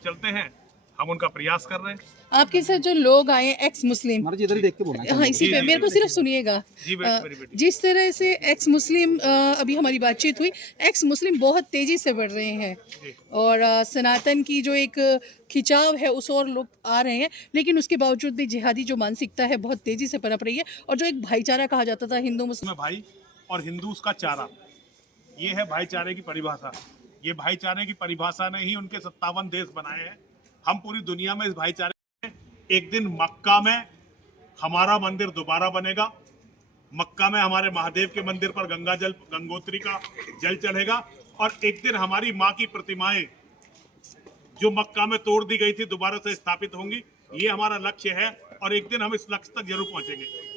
चलते हैं, हम उनका प्रयास कर रहे हैं। आपके साथ जो लोग आए एक्स मुस्लिम, महाराज इधर ही देख के बोलना हाँ इसी जी, पे जी, मेरे को जी, सिर्फ सुनिएगा। जी मेरी बेटी। जिस तरह से एक्स मुस्लिम अभी हमारी बातचीत हुई, एक्स मुस्लिम बहुत तेजी से बढ़ रहे हैं जी। और सनातन की जो एक खिंचाव है उस और लोग आ रहे हैं, लेकिन उसके बावजूद भी जिहादी जो मानसिकता है बहुत तेजी से पनप रही है। और जो एक भाईचारा कहा जाता था हिंदू मुस्लिम में भाई और हिंदू उसका चारा, ये है भाईचारे की परिभाषा। ये भाईचारे की परिभाषा ने ही उनके 57 देश बनाए हैं। हम पूरी दुनिया में इस भाईचारे में, एक दिन मक्का में हमारा मंदिर दोबारा बनेगा, मक्का में हमारे महादेव के मंदिर पर गंगोत्री का जल चढ़ेगा, और एक दिन हमारी माँ की प्रतिमाएं जो मक्का में तोड़ दी गई थी दोबारा से स्थापित होंगी। ये हमारा लक्ष्य है और एक दिन हम इस लक्ष्य तक जरूर पहुंचेंगे।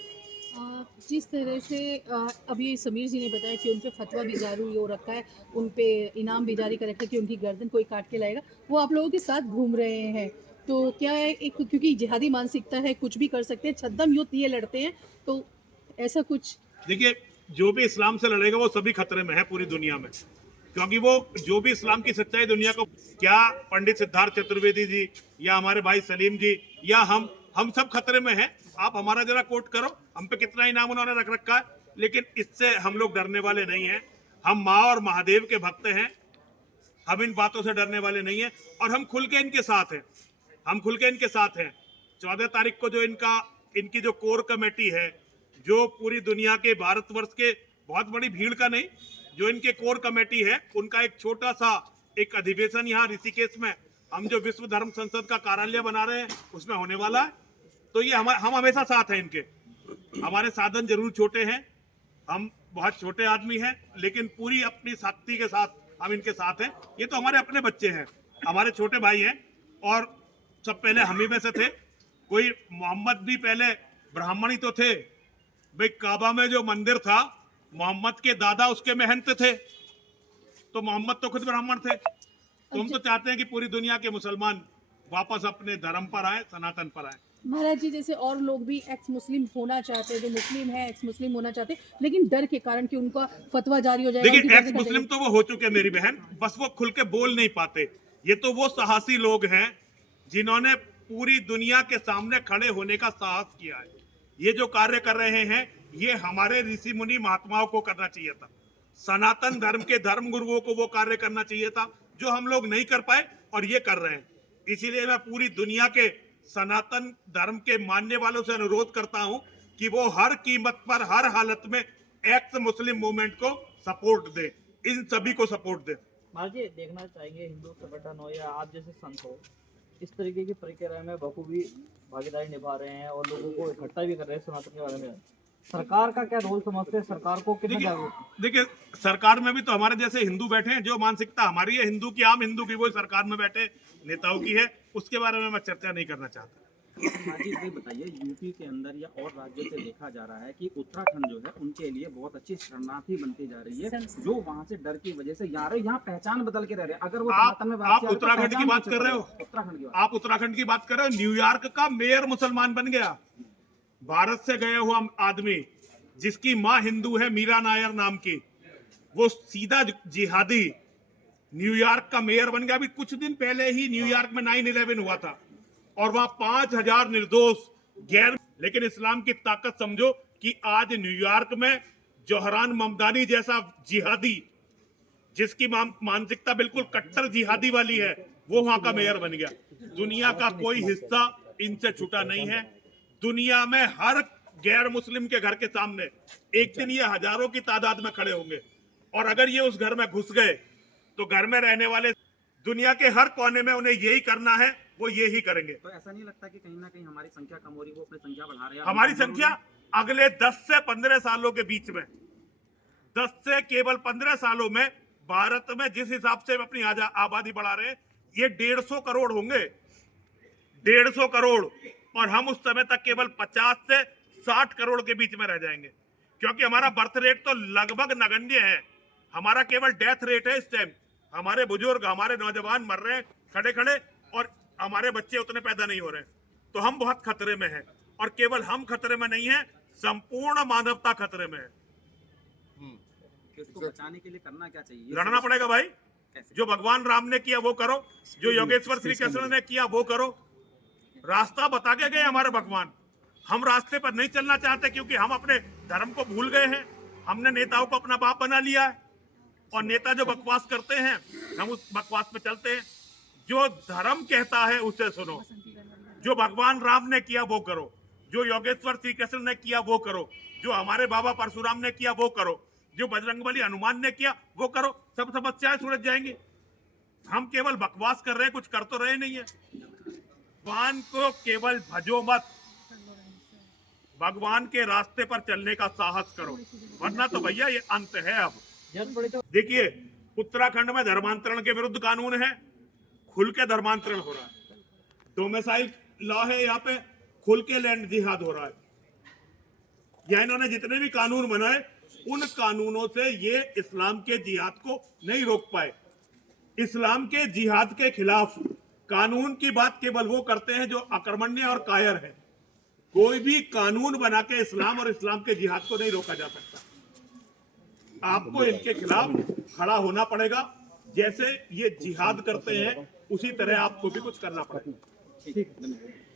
जिस तरह से अभी समीर जी ने बताया कि उन पे फतवा भी जारी हो रखा है, उन पे इनाम भी जारी कर रखा है कि उनकी गर्दन कोई काट के लाएगा, वो आप लोगों के साथ घूम रहे हैं। तो क्या है, एक क्योंकि जिहादी मानसिकता है, कुछ भी कर सकते हैं, छद्म युद्ध ये लड़ते हैं, तो ऐसा कुछ। देखिए, जो भी इस्लाम से लड़ेगा वो सभी खतरे में है पूरी दुनिया में, क्योंकि वो जो भी इस्लाम की सच्चाई दुनिया को, क्या पंडित सिद्धार्थ चतुर्वेदी जी या हमारे भाई सलीम जी या हम सब खतरे में हैं। आप हमारा जरा कोट करो, हम पे कितना इनाम उन्होंने रख रखा है, लेकिन इससे हम लोग डरने वाले नहीं हैं। हम माँ और महादेव के भक्त हैं, हम इन बातों से डरने वाले नहीं हैं और हम खुल के इनके साथ हैं। हम खुल के इनके साथ हैं। 14 तारीख को जो इनकी जो कोर कमेटी है, जो पूरी दुनिया के भारतवर्ष के बहुत बड़ी भीड़ का नहीं, जो इनके कोर कमेटी है, उनका एक छोटा सा एक अधिवेशन यहाँ ऋषिकेश में हम जो विश्व धर्म संसद का कार्यालय बना रहे हैं उसमें होने वाला है। तो ये हम हमेशा साथ हैं इनके। हमारे साधन जरूर छोटे हैं, हम बहुत छोटे आदमी हैं, लेकिन पूरी अपनी शक्ति के साथ हम इनके साथ हैं। ये तो हमारे अपने बच्चे हैं, हमारे छोटे भाई हैं, और सब पहले हम ही में से थे। कोई मोहम्मद भी पहले ब्राह्मण ही तो थे भाई। काबा में जो मंदिर था, मोहम्मद के दादा उसके महंत थे, तो मोहम्मद तो खुद ब्राह्मण थे। तो हम तो चाहते हैं कि पूरी दुनिया के मुसलमान वापस अपने धर्म पर आए, सनातन पर आए। महाराज जी, जैसे और लोग भी एक्स मुस्लिम होना चाहते हैं, जो मुस्लिम है एक्स मुस्लिम होना चाहते हैं, लेकिन डर के कारण कि उनका फतवा जारी हो जाएगा। देखिए, एक्स मुस्लिम तो वो हो चुके मेरी बहन, बस वो खुल के बोल नहीं पाते। ये तो वो साहसी लोग हैं जिन्होंने पूरी दुनिया के सामने खड़े होने का साहस किया है। ये जो कार्य कर रहे हैं, ये हमारे ऋषि मुनि महात्माओं को करना चाहिए था। सनातन धर्म के धर्म गुरुओं को वो कार्य करना चाहिए था जो हम लोग नहीं कर पाए, और ये कर रहे हैं। इसीलिए मैं पूरी दुनिया के सनातन धर्म के मानने वालों से अनुरोध करता हूं कि वो हर कीमत पर, हर हालत में एक्स मुस्लिम मूवमेंट को सपोर्ट दे, इन सभी को सपोर्ट दे। महाराज जी, देखना चाहेंगे हिंदू संगठन हो या आप जैसे संत हो, इस तरीके की प्रक्रिया में बखूबी भागीदारी निभा रहे हैं और लोगों को इकट्ठा भी कर रहे हैं सनातन के बारे में। सरकार का क्या रोल समझते हैं? सरकार को कितना जागरूक? देखिए, सरकार में भी तो हमारे जैसे हिंदू बैठे हैं। जो मानसिकता हमारी है हिंदू की, आम हिंदू की, वो सरकार में बैठे नेताओं की है। उसके बारे में मैं चर्चा नहीं करना चाहता। जी ये बताइए, यूपी के अंदर या और राज्यों से देखा जा रहा है कि उत्तराखंड जो है उनके लिए बहुत अच्छी शरणार्थी बनती जा रही है, जो वहाँ से डर की वजह से यहाँ पहचान बदल के रह रहे हैं। अगर वो आप उत्तराखंड की बात कर रहे हो? उत्तराखंड की आप उत्तराखंड की बात कर रहे हो? न्यूयॉर्क का मेयर मुसलमान बन गया, भारत से गया हुआ आदमी, जिसकी माँ हिंदू है, मीरा नायर नाम की, वो सीधा जिहादी न्यूयॉर्क का मेयर बन गया। अभी कुछ दिन पहले ही न्यूयॉर्क में 9/11 हुआ था और वहां 5000 निर्दोष गैर, लेकिन इस्लाम की ताकत समझो कि आज न्यूयॉर्क में जोहरान ममदानी जैसा जिहादी, जिसकी मानसिकता बिल्कुल कट्टर जिहादी वाली है, वो वहां का मेयर बन गया। दुनिया का कोई हिस्सा इनसे छूटा नहीं है। दुनिया में हर गैर मुस्लिम के घर के सामने एक दिन ये हजारों की तादाद में खड़े होंगे, और अगर ये उस घर में घुस गए तो घर में रहने वाले दुनिया के हर कोने में उन्हें यही करना है, वो यही करेंगे। तो ऐसा नहीं लगता कि कहीं ना कहीं हमारी संख्या कम हो रही है, वो अपनी संख्या बढ़ा रहे हैं? हमारी संख्या अगले 10 से 15 सालों के बीच में, 10 से केवल 15 सालों में भारत में जिस हिसाब से अपनी आबादी बढ़ा रहे हैं, ये 150 करोड़ होंगे, 150 करोड़। और हम उस समय तक केवल 50 से 60 करोड़ के बीच में रह जाएंगे, क्योंकि हमारा बर्थ रेट तो लगभग नगण्य है। हमारा केवल डेथ रेट है इस टाइम। हमारे बुजुर्ग, हमारे नौजवान मर रहे हैं खड़े खड़े, और हमारे बच्चे उतने पैदा नहीं हो रहे हैं। तो हम बहुत खतरे में हैं, और केवल हम खतरे में नहीं है, संपूर्ण मानवता खतरे में है। इसको बचाने के लिए करना क्या चाहिए? लड़ना पड़ेगा भाई, जो भगवान राम ने किया वो करो, जो योगेश्वर श्री कृष्ण ने किया वो करो। रास्ता बता के गए हमारे भगवान। हम रास्ते पर नहीं चलना चाहते क्योंकि हम अपने धर्म को भूल गए हैं। हमने नेताओं को अपना बाप बना लिया है और नेता जो बकवास करते हैं हम उस बकवास पे चलते हैं। जो धर्म कहता है उसे सुनो, जो भगवान राम ने किया वो करो, जो योगेश्वर श्री कृष्ण ने किया वो करो, जो हमारे बाबा परशुराम ने किया वो करो, जो बजरंगबली हनुमान ने किया वो करो। सब समस्याएं सुलझ जाएंगी। हम केवल बकवास कर रहे हैं, कुछ कर तो रहे नहीं है। भगवान को केवल भजो मत, भगवान के रास्ते पर चलने का साहस करो, वरना तो भैया ये अंत है। अब देखिए उत्तराखंड में धर्मांतरण के विरुद्ध कानून है, खुल के धर्मांतरण हो रहा है। डोमिसाइल लॉ है, यहाँ पे खुल के लैंड जिहाद हो रहा है। या इन्होंने जितने भी कानून बनाए उन कानूनों से ये इस्लाम के जिहाद को नहीं रोक पाए। इस्लाम के जिहाद के खिलाफ कानून की बात केवल वो करते हैं जो अकर्मण्य और कायर है। कोई भी कानून बना के इस्लाम और इस्लाम के जिहाद को नहीं रोका जा सकता। आपको इनके खिलाफ खड़ा होना पड़ेगा। जैसे ये जिहाद करते हैं उसी तरह आपको भी कुछ करना पड़ेगा। ठीक है।